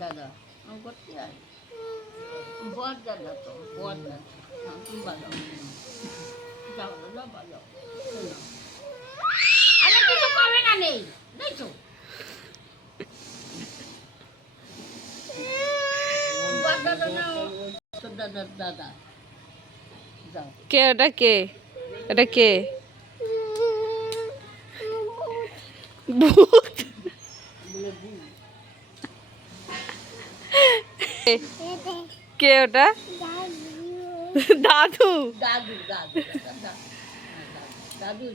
দাদা করতে আর বর দাদা তো বর দাদা তুমি বাজাও যাও দাদা বাজাও আরে কিছু কবে না নেই দেখছো বর দাদা না তোর দাদা দাদা যাও কে ওটা কে এটা কে ভূত কে ওটা দাদু দাদু দাদু দাদু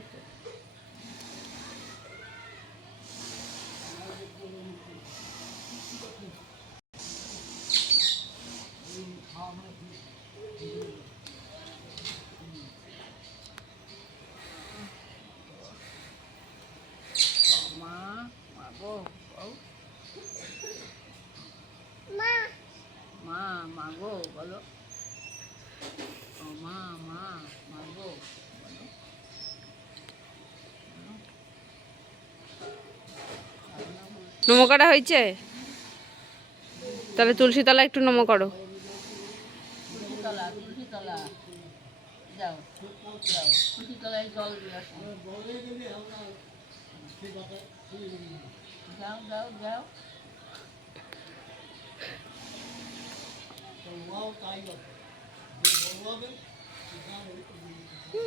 মা মা গো মা মা গো বলো মা মা মা গো বলো নমো করা হয়েছে তাহলে তুলসী তলা একটু নমো করো তুলসীতলা তুলসীতলা যাও যাও তুলসীতলায় জল দিয়ে আসো যাও যাও যাও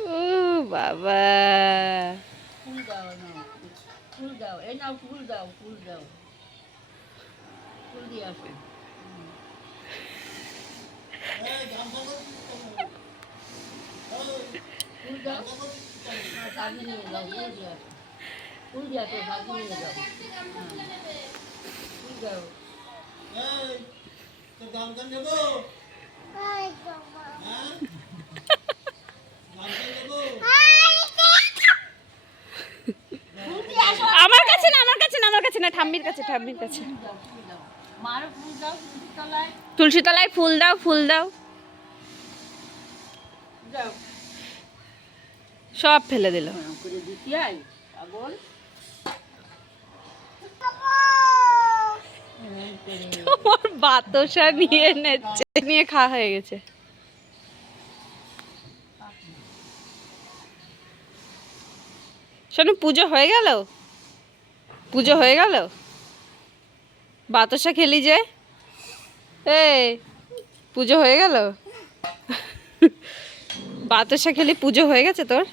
ও বাবা ফুল দাও না ফুল দাও এই নাও ফুল দাও ফুল দাও ফুল দিয়ে আসো ফুল দাও সাজিয়ে নিয়ে যাও ফুল দিয়ে আসো সাজিয়ে নিয়ে যাও ফুল দাও আমার কাছে না আমার কাছে না আমার কাছে না ঠাম্মির কাছে ঠাম্মির কাছে মার ফুল দাও তুলসীতলায় তুলসী তলায় ফুল দাও ফুল দাও যাও সব ফেলে দিল করে দিতে আই পাগল তোমার বাতাসা নিয়ে নেচ্ছে নিয়ে খাওয়া হয়ে গেছে শোনো পুজো হয়ে গেল পুজো হয়ে গেল বাতাসা খেলি যে এই পুজো হয়ে গেল বাতাসা খেলি পুজো হয়ে গেছে তোর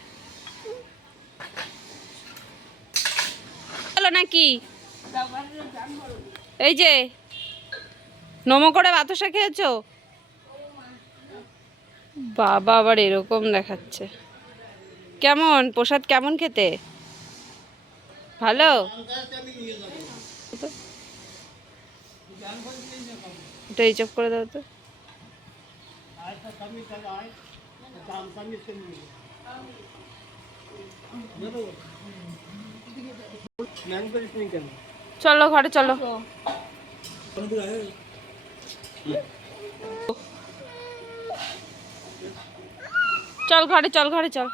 হলো নাকি এই যে নমো করে বাতাসা খেয়েছো বাবা আবার এরকম দেখাচ্ছে কেমন প্রসাদ কেমন খেতে ভালো এটা এইচপ করে দাও তো চলো ঘরে চলো চল ঘরে চল ঘরে চল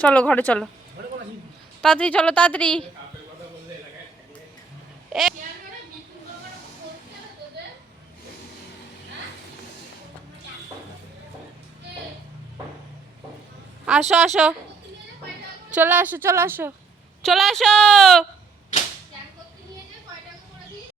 চলো ঘরে চলো তাড়াতাড়ি চলো তাড়াতাড়ি আসো আসো চলে আসো চলে আসো চলে আসো